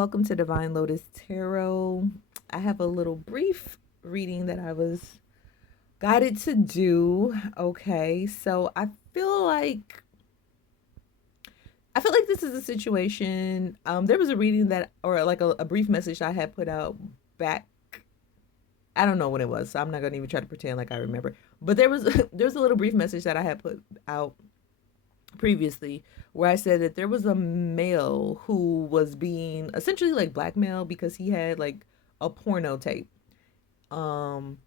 Welcome to Divine Lotus Tarot. I have a little brief reading that I was guided to do. Okay, so I feel like this is a situation. There was a reading that, or like a brief message I had put out back. I don't know when it was, so I'm not gonna even try to pretend like I remember. But there's a little brief message that I had put out previously where I said that there was a male who was being essentially like blackmailed because he had like a porno tape. Um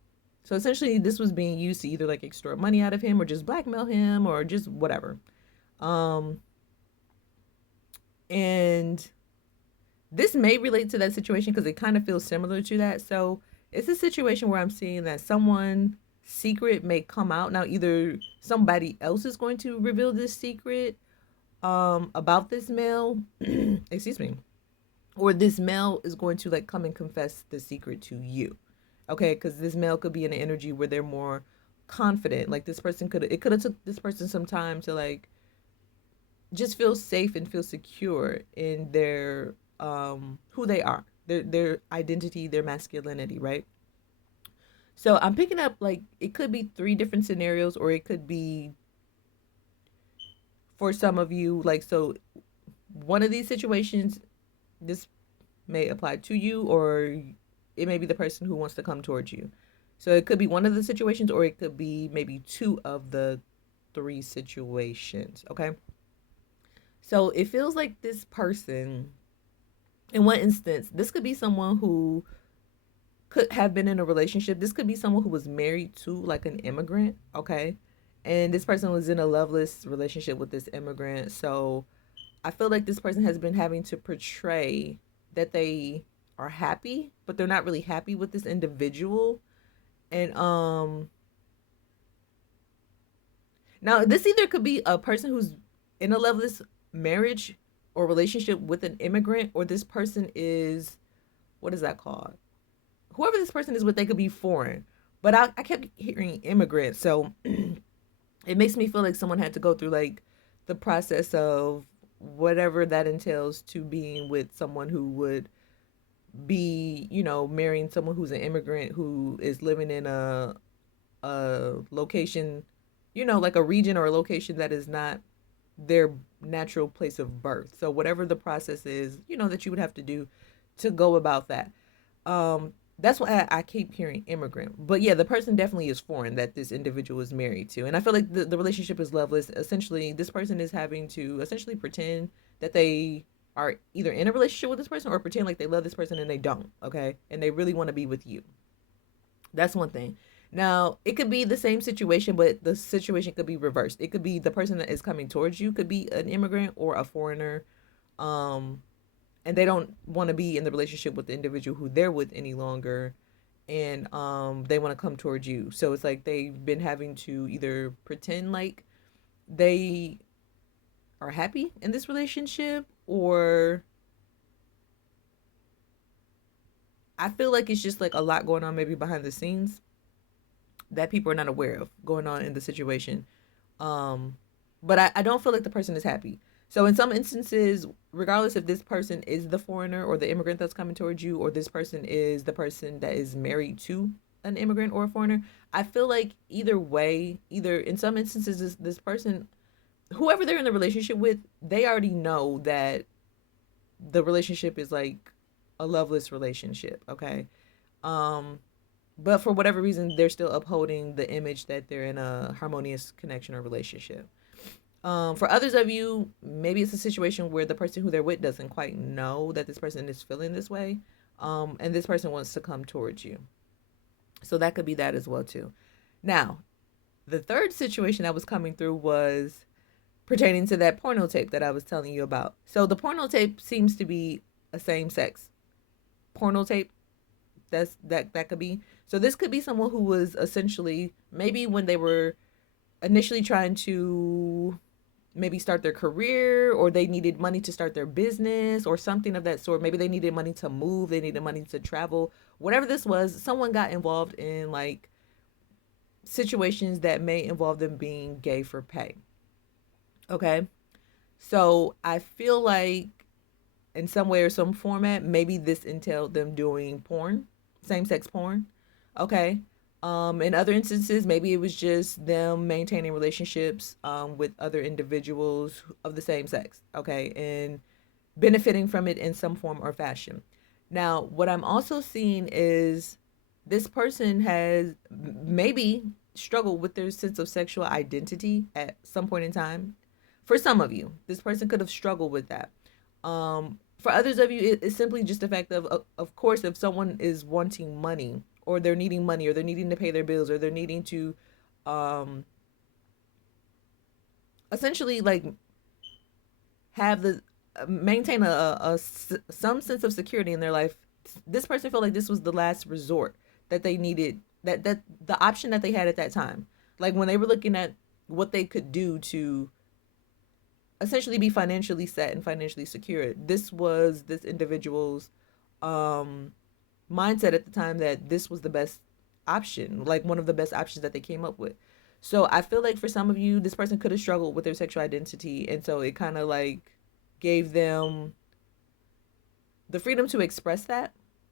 so essentially this was being used to either like extort money out of him or just blackmail him or just whatever. Um and this may relate to that situation because it kind of feels similar to that. So it's a situation where I'm seeing that someone secret may come out. Now either somebody else is going to reveal this secret about this male, excuse me, or this male is going to like come and confess the secret to you. Okay, because this male could be in an energy where they're more confident. Like this person could have took this person some time to like just feel safe and feel secure in their who they are, their identity, their masculinity, right? So I'm picking up like it could be three different scenarios, or it could be for some of you like so one of these situations, this may apply to you, or it may be the person who wants to come towards you. So it could be one of the situations, or it could be maybe two of the three situations. Okay. So it feels like this person, in one instance, this could be someone who could have been in a relationship. This could be someone who was married to like an immigrant. Okay. And this person was in a loveless relationship with this immigrant. So I feel like this person has been having to portray that they are happy, but they're not really happy with this individual. And now this either could be a person who's in a loveless marriage or relationship with an immigrant, or this person is, what is that called? Whoever this person is with, they could be foreign. But I kept hearing immigrant, so it makes me feel like someone had to go through like the process of whatever that entails to being with someone who would be, marrying someone who's an immigrant who is living in a location, like a region or a location that is not their natural place of birth. So whatever the process is, that you would have to do to go about that. That's why I keep hearing immigrant. But yeah, the person definitely is foreign that this individual is married to. And I feel like the relationship is loveless. Essentially, this person is having to essentially pretend that they are either in a relationship with this person or pretend like they love this person and they don't, okay? And they really want to be with you. That's one thing. Now, it could be the same situation, but the situation could be reversed. It could be the person that is coming towards you could be an immigrant or a foreigner. Um, and they don't want to be in the relationship with the individual who they're with any longer, and they want to come towards you. So it's like they've been having to either pretend like they are happy in this relationship, or I feel like it's just like a lot going on maybe behind the scenes that people are not aware of going on in the situation. Um, but I don't feel like the person is happy. So in some instances, regardless if this person is the foreigner or the immigrant that's coming towards you, or this person is the person that is married to an immigrant or a foreigner, I feel like either way, either in some instances, this person, whoever they're in the relationship with, they already know that the relationship is like a loveless relationship. Okay. Um, but for whatever reason, they're still upholding the image that they're in a harmonious connection or relationship. For others of you, maybe it's a situation where the person who they're with doesn't quite know that this person is feeling this way, and this person wants to come towards you. So that could be that as well too. Now, the third situation that was coming through was pertaining to that porno tape that I was telling you about. So the porno tape seems to be a same sex porno tape. That could be. So this could be someone who was essentially maybe when they were initially trying to maybe start their career, or they needed money to start their business or something of that sort. Maybe they needed money to move, they needed money to travel. Whatever this was, someone got involved in like situations that may involve them being gay for pay. Okay? So I feel like in some way or some format. Maybe this entailed them doing porn, same sex porn. Okay. In other instances, maybe it was just them maintaining relationships with other individuals of the same sex. Okay. And benefiting from it in some form or fashion. Now, what I'm also seeing is this person has maybe struggled with their sense of sexual identity at some point in time. For some of you, this person could have struggled with that. For others of you, it's simply just the fact of course, if someone is wanting money, or they're needing money, or they're needing to pay their bills, or they're needing to, um, essentially like have the maintain some sense of security in their life. This person felt like this was the last resort that they needed, that the option that they had at that time, like when they were looking at what they could do to essentially be financially set and financially secure. This was this individual's um mindset at the time, that this was the best option, like one of the best options that they came up with. So I feel like for some of you, this person could have struggled with their sexual identity, and so it kind of like gave them the freedom to express that,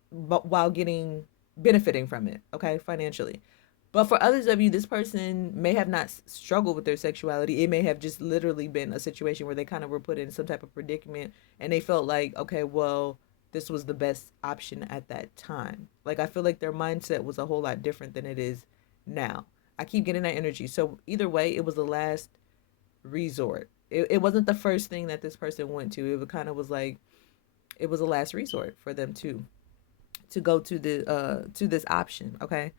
but while getting benefiting from it, okay, financially. But for others of you, this person may have not struggled with their sexuality. It may have just literally been a situation where they kind of were put in some type of predicament, and they felt like, okay, well, this was the best option at that time. Like, I feel like their mindset was a whole lot different than it is now. I keep getting that energy. So either way, it was the last resort. It wasn't the first thing that this person went to. It kind of was like it was a last resort for them to go to this option, okay,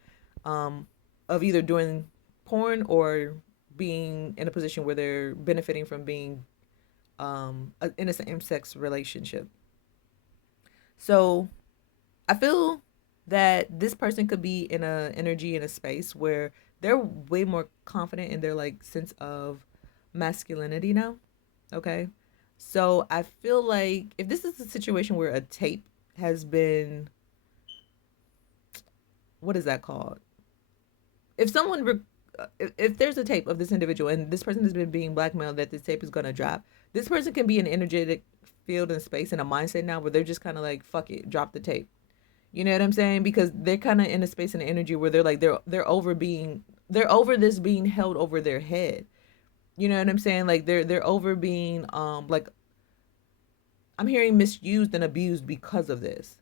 of either doing porn or being in a position where they're benefiting from being in a same sex relationship. So I feel that this person could be in a energy, in a space where they're way more confident in their like sense of masculinity now. Okay. So I feel like if this is a situation where a tape has been, what is that called? If someone if there's a tape of this individual and this person has been being blackmailed that this tape is going to drop, this person can be an energetic field and space and a mindset now where they're just kind of like, fuck it, drop the tape. You know what I'm saying? Because they're kind of in a space and energy where they're like they're over this being held over their head. You know what I'm saying? Like they're over being like, I'm hearing misused and abused because of this.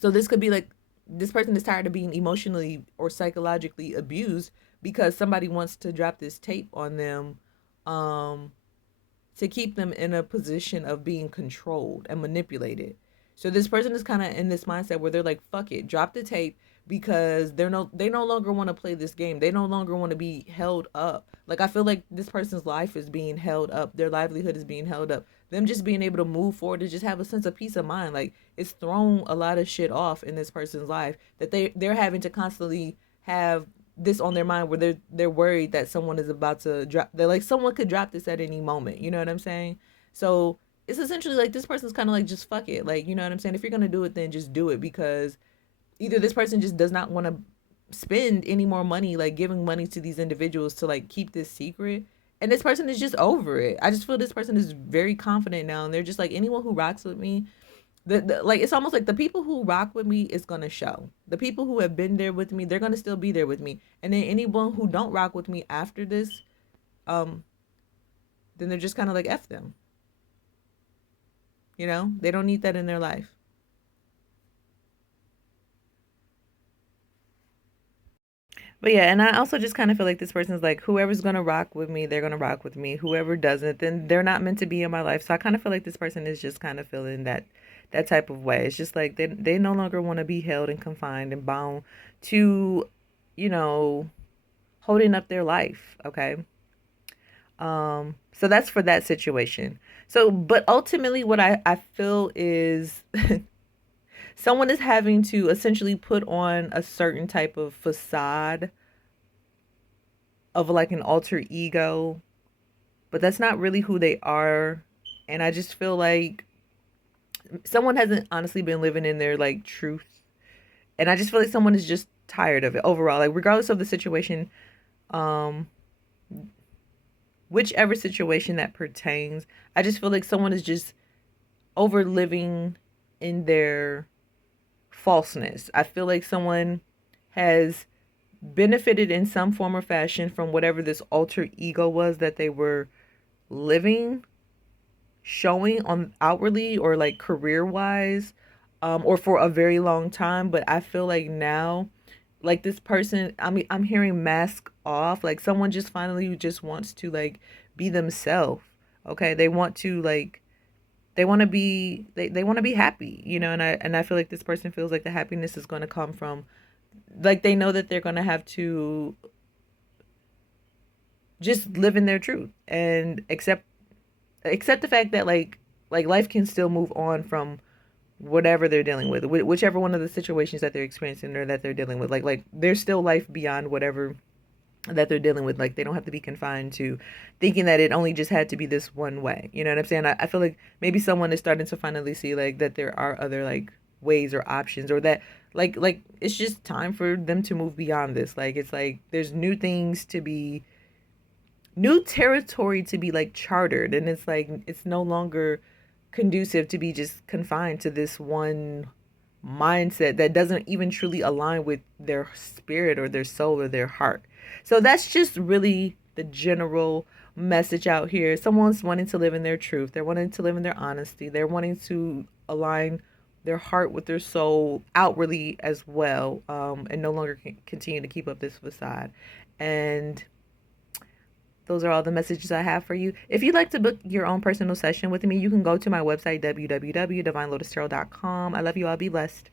So this could be like this person is tired of being emotionally or psychologically abused because somebody wants to drop this tape on them, um to keep them in a position of being controlled and manipulated. So this person is kind of in this mindset where they're like, fuck it, drop the tape, because they no longer want to play this game. They no longer want to be held up. Like, I feel like this person's life is being held up. Their livelihood is being held up. Them just being able to move forward to just have a sense of peace of mind. Like, it's thrown a lot of shit off in this person's life that they're having to constantly have this on their mind where they're worried that someone is about to drop. They're like, someone could drop this at any moment. You know what I'm saying? So it's essentially like this person's kind of like, just fuck it. Like, you know what I'm saying? If you're gonna do it, then just do it, because either this person just does not want to spend any more money, like giving money to these individuals to like keep this secret, and this person is just over it. I just feel this person is very confident now, and they're just like, anyone who rocks with me, like, it's almost like the people who rock with me is gonna show. The people who have been there with me, they're gonna still be there with me. And then anyone who don't rock with me after this, um, then they're just kind of like, F them. You know, they don't need that in their life. But yeah, and I also just kind of feel like this person's like, whoever's gonna rock with me, they're gonna rock with me. Whoever doesn't, then they're not meant to be in my life. So I kind of feel like this person is just kind of feeling that type of way. It's just like they no longer want to be held and confined and bound to, you know, holding up their life. Okay. So that's for that situation. So, but ultimately, what I feel is someone is having to essentially put on a certain type of facade of like an alter ego, but that's not really who they are. And I just feel like someone hasn't honestly been living in their like truth. And I just feel like someone is just tired of it overall. Like, regardless of the situation, um, whichever situation that pertains, I just feel like someone is just over living in their falseness. I feel like someone has benefited in some form or fashion from whatever this alter ego was that they were living, showing on outwardly or like career wise, or for a very long time. But I feel like now, like this person, I mean, I'm hearing mask off. Like someone just finally just wants to like be themselves. Okay, they want to like they want to be happy, you know, and I feel like this person feels like the happiness is going to come from like they know that they're going to have to just live in their truth and accept the fact that like life can still move on from whatever they're dealing with, whichever one of the situations that they're experiencing or that they're dealing with. Like there's still life beyond whatever that they're dealing with. Like they don't have to be confined to thinking that it only just had to be this one way. You know what I'm saying? I feel like maybe someone is starting to finally see like that there are other like ways or options, or that like it's just time for them to move beyond this. Like it's like there's new things to be, new territory to be like chartered, and it's like it's no longer conducive to be just confined to this one mindset that doesn't even truly align with their spirit or their soul or their heart. So that's just really the general message out here. Someone's wanting to live in their truth. They're wanting to live in their honesty. They're wanting to align their heart with their soul outwardly as well, and no longer continue to keep up this facade. And those are all the messages I have for you. If you'd like to book your own personal session with me, you can go to my website, www.divinelotustarot.com. I love you all. Be blessed.